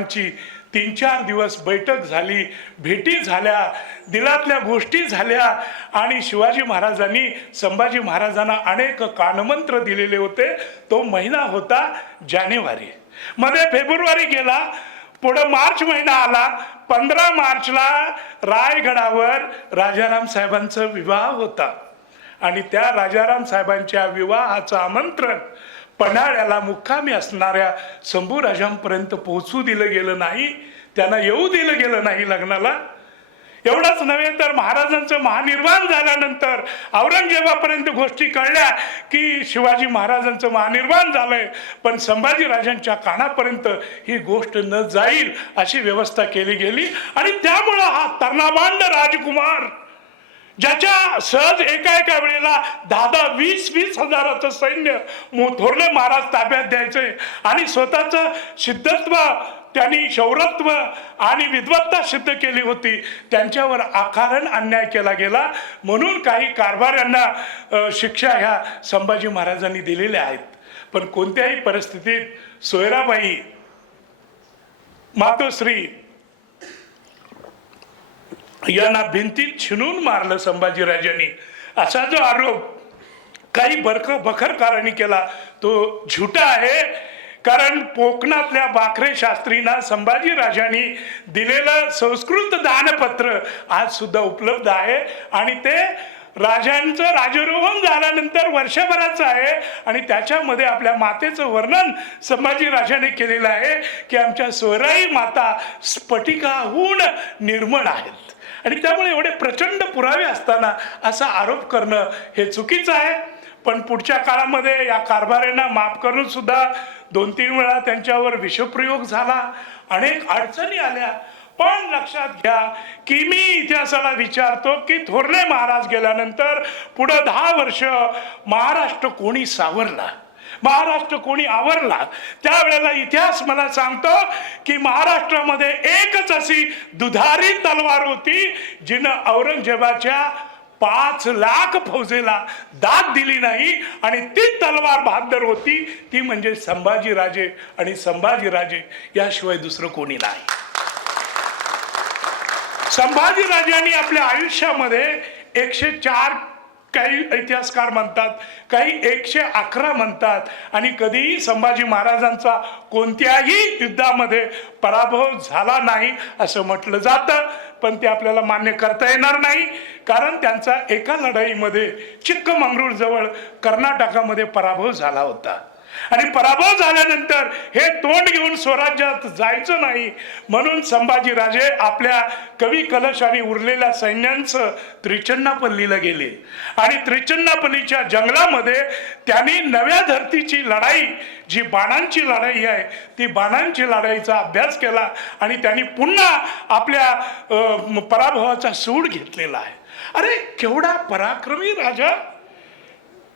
साहेबांची 3-4 दिवस बैठक झाली, भेटी झाल्या, दिलातल्या गोष्टी झाल्या आणि शिवाजी महाराजांनी संभाजी महाराजांना अनेक कानमंत्र दिलेले होते. तो महिना होता जानेवारी. मध्ये फेब्रुवारी गेला, पुढे मार्च महिना आला. 15 मार्चला रायगडावर राजाराम साहेबांचा विवाह होता आणि त्या राजाराम साहेबांच्या विवाहाचं आमंत्रण पन्हाळ्याला मुक्कामी असणाऱ्या शंभूराजांपर्यंत पोहोचू दिलं गेलं नाही, त्यांना येऊ दिलं गेलं नाही लग्नाला. एवढंच नव्हे तर महाराजांचं महानिर्वाण झाल्यानंतर औरंगजेबापर्यंत गोष्टी कळल्या की शिवाजी महाराजांचं महानिर्वाण झालंय, पण संभाजीराजांच्या कानापर्यंत ही गोष्ट न जाईल अशी व्यवस्था केली गेली. आणि त्यामुळं हा तर्नाबांड राजकुमार, ज्याच्या सहज एका वेळेला 10-20 हजाराचं सैन्य थोरले महाराज ताब्यात द्यायचे आणि स्वतःचं सिद्धत्व, त्यांनी शौरत्व आणि विद्वत्ता सिद्ध केली होती, त्यांच्यावर अकारण अन्याय केला गेला. म्हणून काही कारभाऱ्यांना शिक्षा ह्या संभाजी महाराजांनी दिलेल्या आहेत. पण कोणत्याही परिस्थितीत सोयराबाई, मातोश्री यांना भिंतीत छिनून मारलं संभाजीराजांनी, असा जो आरोप काही बखरकारांनी केला तो झुटा आहे. कारण कोकणातल्या बाकरे शास्त्रींना संभाजीराजांनी दिलेलं संस्कृत दानपत्र आज सुद्धा उपलब्ध आहे आणि ते राजांचं राजारोहण झाल्यानंतर वर्षभराचं आहे आणि त्याच्यामध्ये आपल्या मातेचं वर्णन संभाजीराजाने केलेलं आहे की आमच्या सोयराई माता स्फटिकाहून निर्मळ आहेत. आणि त्यामुळे एवढे प्रचंड पुरावे असताना असा आरोप करणं हे चुकीचं आहे. पण पुढच्या काळामध्ये या कारभाऱ्यांना माफ करून सुद्धा 2-3 वेळा त्यांच्यावर विषप्रयोग झाला, अनेक अडचणी आल्या. पण लक्षात घ्या की मी इतिहासाला विचारतो की थोरले महाराज गेल्यानंतर पुढे 10 वर्ष महाराष्ट्र कोणी सावरला, महाराष्ट्र कोणी आवरला? त्यावेळेला इतिहास मला सांगतो की महाराष्ट्रामध्ये एकच अशी दुधारी तलवार होती जिनं औरंगजेबाच्या 5 लाख फौजेला दाद दिली नाही आणि ती तलवार बहादर होती, ती म्हणजे संभाजीराजे. आणि संभाजीराजे याशिवाय दुसरं कोणी नाही. संभाजीराजांनी आपल्या आयुष्यामध्ये 104, काही इतिहासकार म्हणतात, काही 111 म्हणतात. आणि कधीही संभाजी महाराजांचा कोणत्याही युद्धामध्ये पराभव झाला नाही असं म्हटलं जातं. पण ते आपल्याला मान्य करता येणार नाही, कारण त्यांचा एका लढाईमध्ये चिक्कमंगळूर जवळ कर्नाटकामध्ये पराभव झाला होता. आणि पराभव झाल्यानंतर हे तोंड घेऊन स्वराज्यात जायचं नाही म्हणून संभाजीराजे आपल्या कवी कलश आणि उरलेल्या सैन्यांचं त्रिचन्नापल्लीला गेले आणि त्रिचन्नापल्लीच्या जंगलामध्ये त्यांनी नव्या धरतीची लढाई, जी बाणांची लढाई आहे, ती बाणांची लढाईचा अभ्यास केला आणि त्यांनी पुन्हा आपल्या पराभवाचा सूड घेतलेला आहे. अरे केवढा पराक्रमी राजा!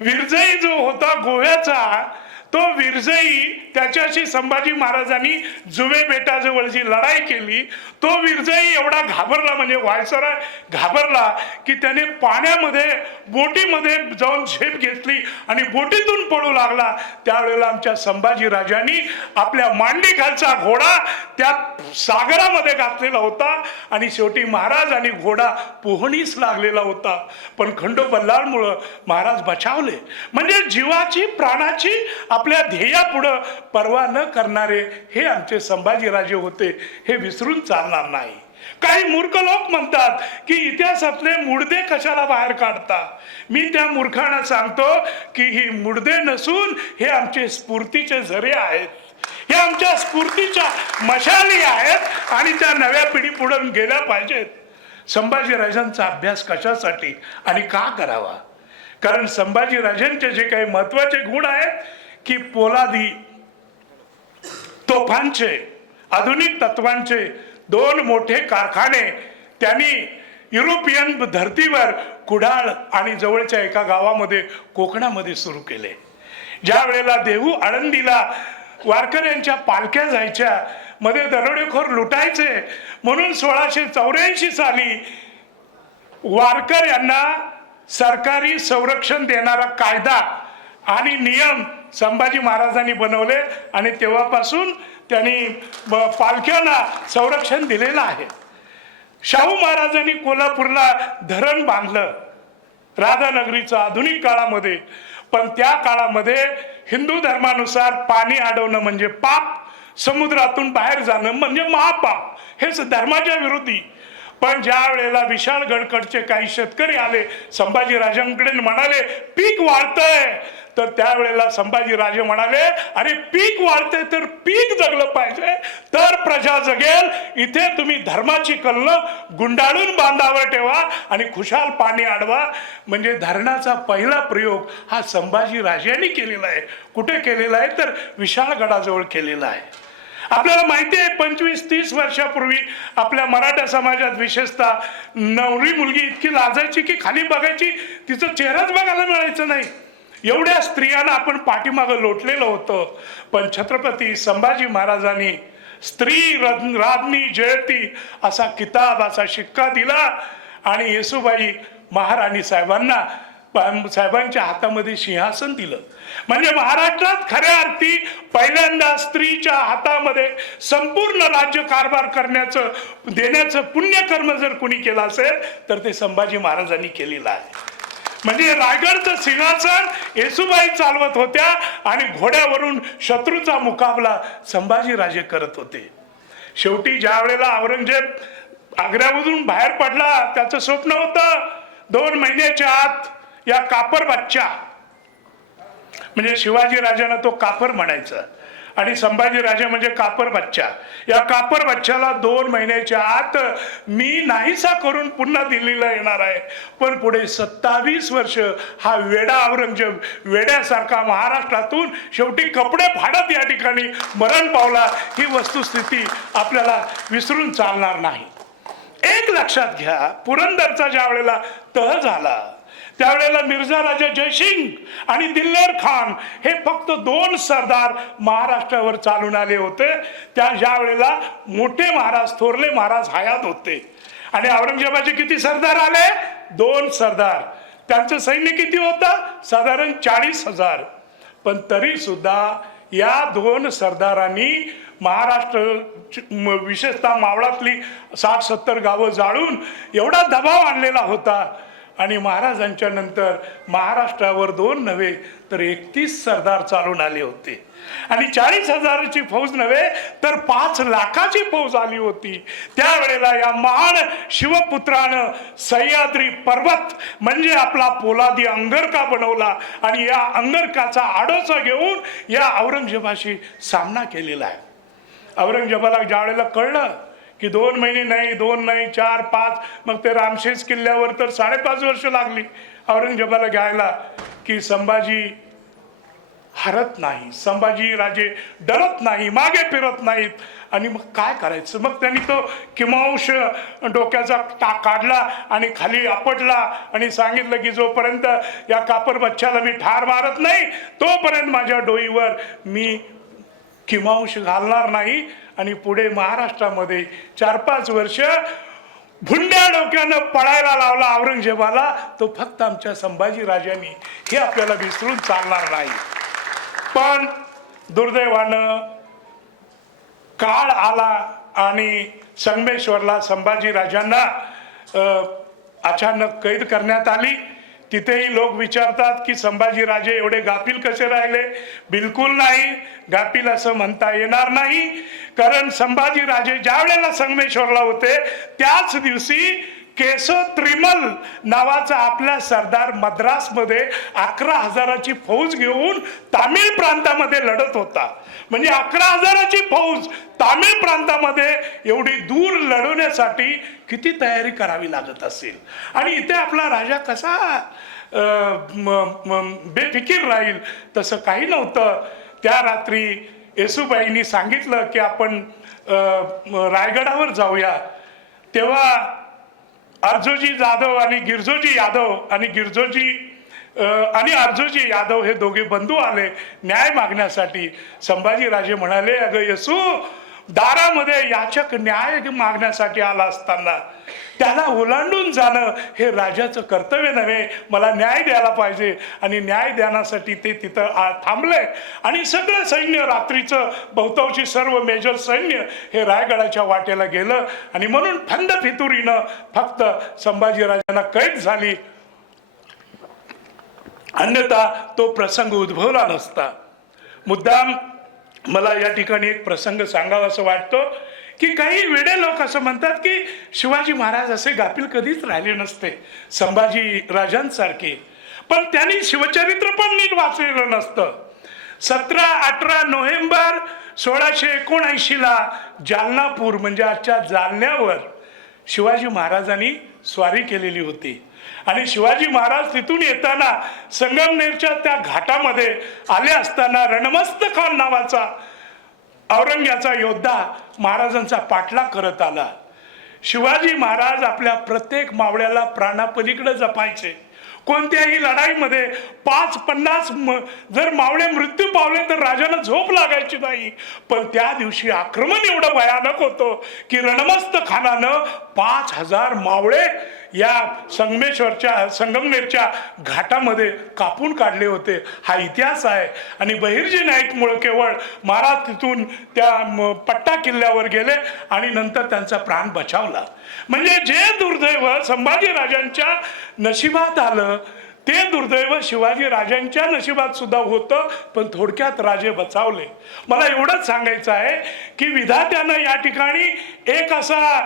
विरजई जो होता गोव्याचा, तो विरजई, त्याच्याशी संभाजी महाराजांनी जुवे बेटाजवळ जी लढाई केली, तो विरजई एवढा घाबरला, म्हणजे व्हायसराय घाबरला की त्याने पाण्यामध्ये बोटीमध्ये जाऊन झेप घेतली आणि बोटीतून पळू लागला. त्यावेळेला आमच्या संभाजी राजांनी आपल्या मांडीखालचा घोडा त्या सागरामध्ये घातलेला होता आणि शेवटी महाराज आणि घोडा पोहणीस लागलेला होता. पण खंडोबल्लाळमुळं महाराज बचावले. म्हणजे जीवाची, प्राणाची, आपल्या ध्येयापुढं पर्वा न करणारे हे आमचे संभाजीराजे होते, हे विसरून चालणार नाही. काही मूर्ख लोक म्हणतात की इतिहासातले मुडदे कशाला बाहेर काढता. मी त्या मूर्खांना सांगतो की ही मुडदे नसून हे आमचे स्फूर्तीचे झरे आहेत, हे आमच्या स्फूर्तीच्या मशाली आहेत आणि त्या नव्या पिढी पुढे गेल्या पाहिजेत. संभाजीराजांचा अभ्यास कशासाठी आणि का करावा? कारण संभाजीराजांचे जे काही महत्वाचे गुण आहेत की पोलादी तोफांचे, आधुनिक तत्वांचे 2 मोठे कारखाने त्यांनी युरोपियन धर्तीवर कुडाळ आणि जवळच्या एका गावामध्ये कोकणामध्ये सुरू केले. ज्या वेळेला देहू आळंदीला वारकऱ्यांच्या पालख्या जायच्या, मध्ये दरोडेखोर लुटायचे म्हणून 1684 साली वारकऱ्यांना सरकारी संरक्षण देणारा कायदा आणि नियम संभाजी महाराजांनी बनवले आणि तेव्हापासून त्यांनी पालख्यांना संरक्षण दिलेलं आहे. शाहू महाराजांनी कोल्हापूरला धरण बांधलं राधानगरीचं आधुनिक काळामध्ये, पण त्या काळामध्ये हिंदू धर्मानुसार पाणी अडवणं म्हणजे पाप, समुद्रातून बाहेर जाणं म्हणजे महापाप, हेच धर्माच्या विरोधी. पण ज्या वेळेला विशाळगडकडचे काही शेतकरी आले संभाजी राजांकडे म्हणाले पीक वाढतंय, तर त्यावेळेला संभाजी राजे म्हणाले अरे पीक वाढतंय तर पीक जगलं पाहिजे तर प्रजा जगेल, इथे तुम्ही धर्माची कलनं गुंडाळून बांधावर ठेवा आणि खुशाल पाणी अडवा. म्हणजे धरणाचा पहिला प्रयोग हा संभाजी राजांनी केलेला आहे. कुठे केलेला आहे तर विशाळगडाजवळ केलेला आहे. आपल्याला माहिती आहे 25-30 वर्षापूर्वी आपल्या मराठा समाजात विशेषतः नवरी मुलगी इतकी लाजायची की खाली बघायची तिचा चेहराच बघायला मिळायचं नाही, एवढ्या स्त्रियांना आपण पाठीमागं लोटलेलं होतं. पण छत्रपती संभाजी महाराजांनी स्त्री राज्ञी जयती असा किताब, असा शिक्का दिला आणि येसूबाई महाराणी साहेबांच्या हातामध्ये सिंहासन दिलं. म्हणजे महाराष्ट्रात खऱ्या अर्थी पहिल्यांदा स्त्रीच्या हातामध्ये संपूर्ण राज्य कारभार करण्याचं देण्याचं पुण्यकर्म जर कुणी केलं असेल तर ते संभाजी महाराजांनी केलेलं आहे. म्हणजे रायगडचं सिंहासन येसूबाई चालवत होत्या आणि घोड्यावरून शत्रूचा मुकाबला संभाजी राजे करत होते. शेवटी ज्या वेळेला औरंगजेब आग्र्यामधून बाहेर पडला, त्याचं स्वप्न होतं 2 महिन्याच्या आत या कापर बच्चा, म्हणजे शिवाजी राजांना तो कापर म्हणायचा आणि संभाजी राजा म्हणजे कापर बच्चा, या कापर बच्चाला 2 महिन्याच्या आत मी नाहीसा करून पुन्हा दिल्लीला येणार आहे. पण पुढे 27 वर्ष हा वेडा औरंगजेब वेड्यासारखा महाराष्ट्रातून शेवटी कपडे फाडत या ठिकाणी मरण पावला. ही वस्तुस्थिती आपल्याला विसरून चालणार नाही. एक लक्षात घ्या, पुरंदरचा ज्या वेळेला तह झाला त्यावेळेला मिर्झा राजा जयसिंग आणि दिल्लेर खान हे फक्त 2 सरदार महाराष्ट्रावर चालून आले होते. त्या ज्या वेळेला मोठे महाराज थोरले महाराज हयात होते आणि औरंगजेबाचे किती सरदार आले? 2 सरदार. त्यांचं सैन्य किती होतं? साधारण 40,000. पण तरी सुद्धा या 2 सरदारांनी महाराष्ट्र विशेषतः मावळातली 60-70 गावं जाळून एवढा दबाव आणलेला होता आणि महाराजांच्या नंतर महाराष्ट्रावर 2 नव्हे तर 31 सरदार चालून आले होते आणि 40,000ची फौज नव्हे तर 5 लाखाची फौज आली होती. त्यावेळेला या महान शिवपुत्रानं सह्याद्री पर्वत म्हणजे आपला पोलादी अंगरका बनवला आणि या अंगरकाचा आडोसा घेऊन या औरंगजेबाशी सामना केलेला आहे. औरंगजेबाला ज्या वेळेला कळलं की 2 महिने नाही, 2 नाही, 4, 5, मग ते रामशेज किल्ल्यावर तर 5.5 वर्ष लागली औरंगजेबाला घ्यायला, की संभाजी हरत नाही, संभाजी राजे डरत नाही, मागे फिरत नाहीत. आणि मग काय करायचं? मग त्यांनी तो किमांश डोक्याचा काढला आणि खाली आपटला आणि सांगितलं की जोपर्यंत या कापर बच्चाला मी ठार मारत नाही तोपर्यंत माझ्या डोईवर मी किमांश घालणार नाही. आणि पुढे महाराष्ट्रामध्ये 4-5 वर्ष भुंड्या डोक्यानं पळायला लावला औरंगजेबाला, तो फक्त आमच्या संभाजी राजांनी. हे आपल्याला विसरून चालणार नाही. पण दुर्दैवानं काळ आला आणि संगमेश्वरला संभाजी राजांना अचानक कैद करण्यात आली. तिथेही लोक विचारतात की संभाजी राजे एवढे गाफील कसे राहिले? बिलकुल नाही, गाफील असं म्हणता येणार नाही. कारण संभाजी राजे ज्या वेळेला संगमेश्वरला होते त्याच दिवशी केशव त्रिमल नावाचा आपला सरदार मद्रासमध्ये 11,000ची फौज घेऊन तामिळ प्रांतामध्ये लढत होता. म्हणजे 11,000ची फौज तामिळ प्रांतामध्ये एवढी दूर लढवण्यासाठी किती तयारी करावी लागत असेल. आणि इथे आपला राजा कसा बेफिकीर राहील? तसं काही नव्हतं. त्या रात्री येसूबाईंनी सांगितलं की आपण रायगडावर जाऊया. तेव्हा अर्जुजी जाधव आणि गिरजोजी यादव आणि अर्जुजी यादव हे दोघे बंधू आले न्याय मागण्यासाठी. संभाजी राजे म्हणाले अगं येसू, दारामध्ये याचक न्याय मागण्यासाठी आला असताना त्याला ओलांडून जाणं हे राजाचं कर्तव्य नव्हे. मला न्याय द्यायला पाहिजे आणि न्याय देण्यासाठी ते तिथं थांबले आणि सगळं सैन्य रात्रीचं बहुतांशी सर्व मेजर सैन्य हे रायगडाच्या वाटेला गेलं आणि म्हणून फंद फितुरीनं फक्त संभाजीराजांना कैद झाली, अन्यथा तो प्रसंग उद्भवला नसता. मुद्दाम मला या ठिकाणी एक प्रसंग सांगावा असं वाटतं की काही वेडे लोक असं म्हणतात की शिवाजी महाराज असे गाफील कधीच राहिले नसते संभाजी राजांसारखे, पण त्यांनी शिवचरित्र पण नीट वाचलेलं नसतं. 17-18 नोव्हेंबर 1679 जालनापूर म्हणजे आजच्या जालन्यावर शिवाजी महाराजांनी स्वारी केलेली होती आणि शिवाजी महाराज तिथून येताना संगमनेरच्या त्या घाटामध्ये आले असताना रणमस्त खान नावाचा औरंग्याचा योद्धा महाराजांचा पाठलाग करत आला. शिवाजी महाराज आपल्या प्रत्येक मावळ्याला प्राणापलीकडे जपायचे. कोणत्याही लढाईमध्ये 5-50 जर मावळे मृत्यू पावले तर राजाला झोप लागायची नाही. पण त्या दिवशी आक्रमण एवढं भयानक होतं की रणमस्त खानानं 5000 मावळे या संगमनेरच्या घाटामध्ये कापून काढले होते. हा इतिहास आहे. आणि बहिर्जी नाईकमुळे केवळ महाराज तिथून त्या पट्टा किल्ल्यावर गेले आणि नंतर त्यांचा प्राण बचावला. म्हणजे जे दुर्दैव संभाजीराजांच्या नशिबात आलं ते दुर्दैव शिवाजी राजांच्या नशिबात सुद्धा होतं, पण थोडक्यात राजे बचावले. मला एवढंच सांगायचं आहे की विधात्यानं या ठिकाणी एक असा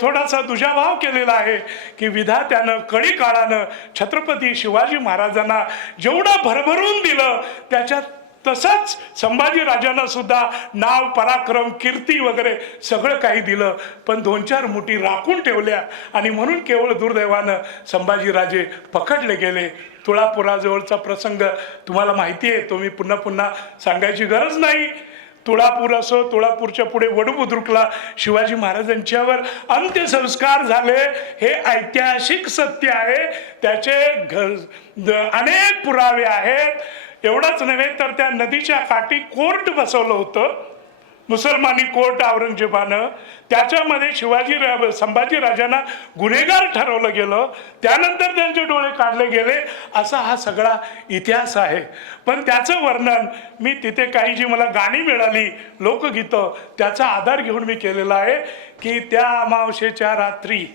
थोडासा दुजाभाव केलेला आहे की विधात्यानं कळी काळानं छत्रपती शिवाजी महाराजांना जेवढं भरभरून दिलं त्याच्यात तसंच संभाजीराजांना सुद्धा नाव, पराक्रम, कीर्ती वगैरे सगळं काही दिलं, पण 2-4 मुठी राखून ठेवल्या आणि म्हणून केवळ दुर्दैवानं संभाजीराजे पकडले गेले. तुळापुराजवळचा प्रसंग तुम्हाला माहिती आहे, तो मी पुन्हा पुन्हा सांगायची गरज नाही. तुळापूर असो, तुळापूरच्या पुढे वडबुद्रुकला शिवाजी महाराजांच्यावर अंत्यसंस्कार झाले हे ऐतिहासिक सत्य आहे. त्याचे अनेक पुरावे आहेत. एवढंच नव्हे तर त्या नदीच्या काठी कोर्ट बसवलं होतं, मुसलमानी कोर्ट औरंगजेबानं. त्याच्यामध्ये संभाजी राजांना गुन्हेगार ठरवलं गेलं, त्यानंतर त्यांचे डोळे काढले गेले, असा हा सगळा इतिहास आहे. पण त्याचं वर्णन मी तिथे काही जी मला गाणी मिळाली लोकगीतं त्याचा आधार घेऊन मी केलेला आहे की त्या अमावस्येच्या रात्री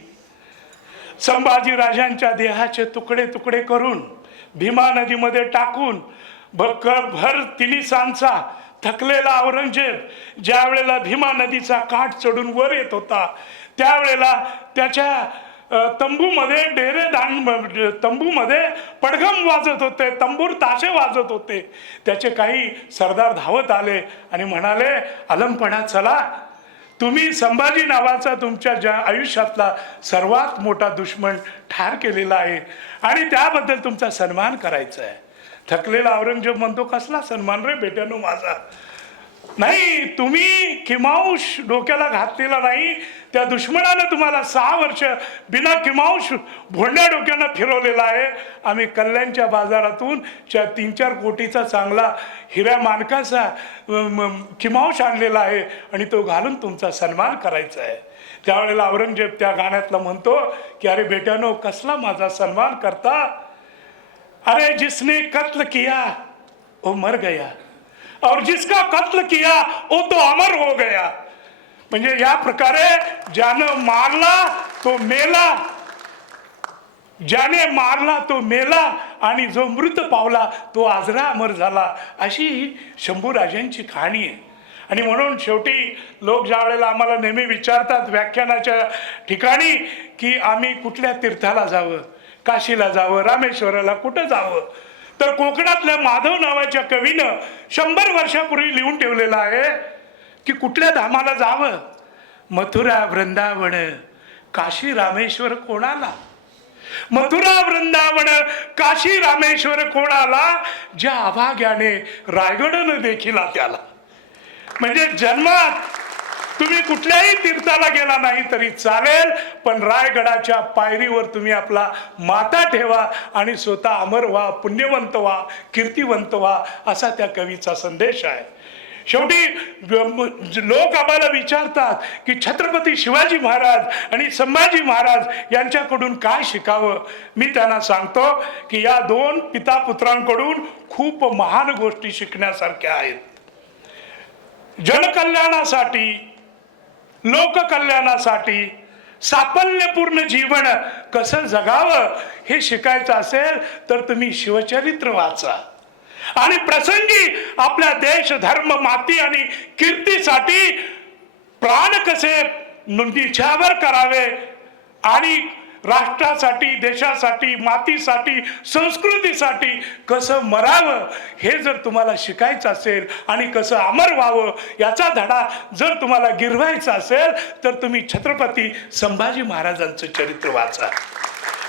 संभाजी राजांच्या देहाचे तुकडे तुकडे करून भीमा नदीमध्ये टाकून भर तिन्ही सांचा थकलेला औरंगजेब ज्या वेळेला भीमा नदीचा काठ चढून वर येत होता त्यावेळेला त्याच्या तंबूमध्ये पडघम वाजत होते, तंबूर ताशे वाजत होते. त्याचे काही सरदार धावत आले आणि म्हणाले, अलमपणा चला, तुम्ही संभाजी नावाचा तुमच्या ज्या आयुष्यातला सर्वात मोठा दुश्मन ठार केलेला आहे आणि त्याबद्दल तुमचा सन्मान करायचा आहे. थकलेला औरंगजेब म्हणतो, कसला सन्मान रे बेट्यानो माझा? नाही, तुम्ही किमांश डोक्याला घातलेला नाही, त्या दुश्मनानं तुम्हाला 6 वर्ष बिना किमांश भोंड्या डोक्यानं फिरवलेला आहे. आम्ही कल्याणच्या बाजारातून 3-4 कोटीचा चांगला हिऱ्या मानकाचा किमांश आणलेला आहे आणि तो घालून तुमचा सन्मान करायचा आहे. त्यावेळेला औरंगजेब त्या गाण्यातला म्हणतो की अरे बेट्यानो, कसला माझा सन्मान करता? अरे जिसने कत्ल किया वो मर गया और जिसका कत्ल किया वो तो अमर हो गया. म्हणजे या प्रकारे ज्यानं मारला तो मेला, ज्याने मारला तो मेला आणि जो मृत पावला तो आजरा अमर झाला, अशी शंभूराजांची कहाणी आहे. आणि म्हणून शेवटी लोक ज्या वेळेला आम्हाला नेहमी विचारतात व्याख्यानाच्या ठिकाणी की आम्ही कुठल्या तीर्थाला जावं, काशीला जावं, रामेश्वराला कुठं जावं, तर कोकणातल्या माधव नावाच्या कवीनं 100 वर्षापूर्वी लिहून ठेवलेलं आहे की कुठल्या धामाला जावं. मथुरा वृंदावन काशी रामेश्वर कोणाला, मथुरा वृंदावन काशी रामेश्वर कोणाला, ज्या अभाग्याने रायगडनं देखील त्याला. म्हणजे जन्मात तुम्ही कुठल्याही तीर्थाला गेला नाही तरी चालेल, पण रायगडाच्या पायरीवर तुम्ही आपला माथा ठेवा आणि स्वतः अमर व्हा, पुण्यवंत व्हा, कीर्तिवंत व्हा, असा त्या कवीचा संदेश आहे. शेवटी लोक आम्हाला विचारतात की छत्रपती शिवाजी महाराज आणि संभाजी महाराज यांच्याकडून काय शिकावं. मी त्यांना सांगतो की या दोन पिता पुत्रांकडून खूप महान गोष्टी शिकण्यासारख्या आहेत. जनकल्याणासाठी, लोककल्याणासाठी साफल्यपूर्ण जीवन कसं जगावं हे शिकायचं असेल तर तुम्ही शिवचरित्र वाचा आणि प्रसंगी आपल्या देश, धर्म, माती आणि कीर्तीसाठी प्राण कसे निछावर करावे आणि राष्ट्रासाठी, देशासाठी, मातीसाठी, संस्कृतीसाठी कसं मरावं हे जर तुम्हाला शिकायचं असेल आणि कसं अमर व्हावं याचा धडा जर तुम्हाला गिरवायचा असेल तर तुम्ही छत्रपती संभाजी महाराजांचं चरित्र वाचा.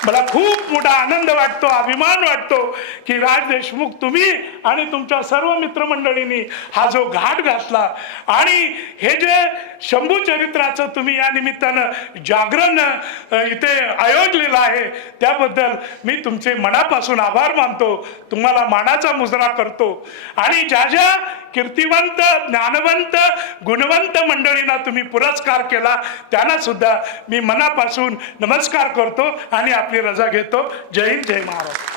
मला खूप मोठा आनंद वाटतो, अभिमान वाटतो की राज देशमुख तुम्ही आणि तुमच्या सर्व मित्रमंडळींनी हा जो घाट घातला आणि हे जे शंभू चरित्राचं तुम्ही या निमित्तानं जागरण इथे आयोजलेलं आहे त्याबद्दल मी तुमचे मनापासून आभार मानतो. तुम्हाला मानाचा मुजरा करतो आणि ज्या ज्या कीर्तिवंत, ज्ञानवंत, गुणवंत मंडळींना तुम्ही पुरस्कार केला त्यांना सुद्धा मी मनापासून नमस्कार करतो आणि आपली रजा घेतो. जय हिंद, जय महाराष्ट्र.